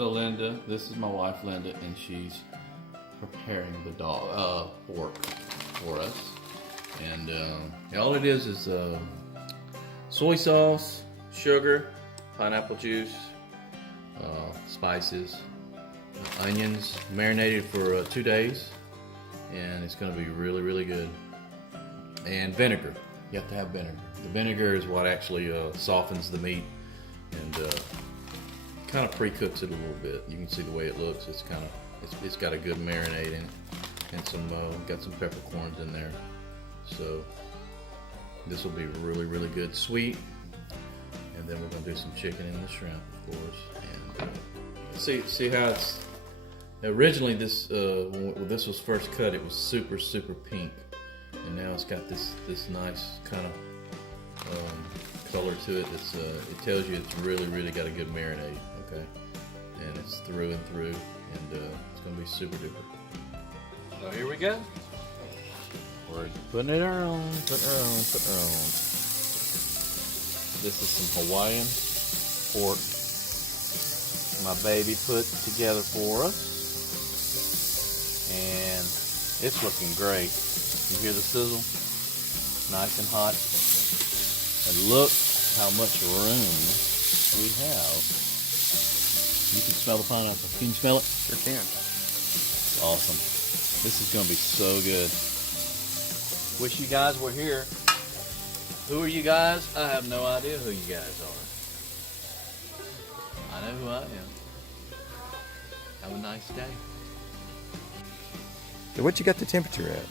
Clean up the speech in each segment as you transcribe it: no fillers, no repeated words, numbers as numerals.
So Linda, this is my wife Linda, and she's preparing the pork for us. And all it is soy sauce, sugar, pineapple juice, spices, onions, marinated for 2 days, and it's going to be really, really good. And vinegar. You have to have vinegar. The vinegar is what actually softens the meat and kind of pre-cooks it a little bit. You can see the way it looks. It's got a good marinade in it, and got some peppercorns in there. So this will be really, really good, sweet. And then we're going to do some chicken and the shrimp, of course. And see how it's originally when this was first cut, it was super, super pink, and now it's got this nice kind of color to it. It tells you it's really, really got a good marinade. Okay, and it's through and through, and it's going to be super duper. So here we go. We're putting it on, putting her on. This is some Hawaiian pork my baby put together for us, and it's looking great. You hear the sizzle? Nice and hot. And look how much room we have. You can smell the pineapple. Can you smell it? Sure can. Awesome. This is going to be so good. Wish you guys were here. Who are you guys? I have no idea who you guys are. I know who I am. Have a nice day. So what you got the temperature at?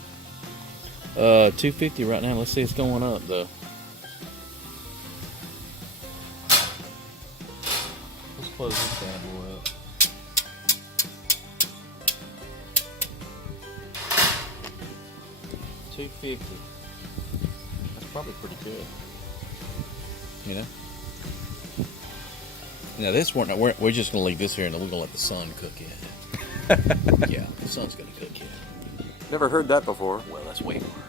250 right now. Let's see, it's going up though. Let's close this bad boy up. $250. That's probably pretty good. You know. Now this we're just gonna leave this here and we're gonna let the sun cook it. Yeah, the sun's gonna cook it. Never heard that before. Well, that's way more.